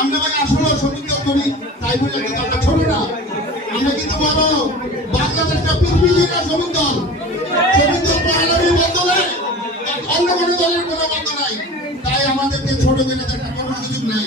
আমরা আসলে শ্রমিক দল করি তাই বলে কিন্তু আমরা ছোট না, আমরা কিন্তু বলো বাংলাদেশটা পৃথিবীর শ্রমিক দল। শ্রমিক দল বাঙালি বন্ধ নাই, অন্য কোনো দলের কোনো বন্ধ নাই, তাই আমাদেরকে ছোট করে দেখার কোনো সুযোগ নাই।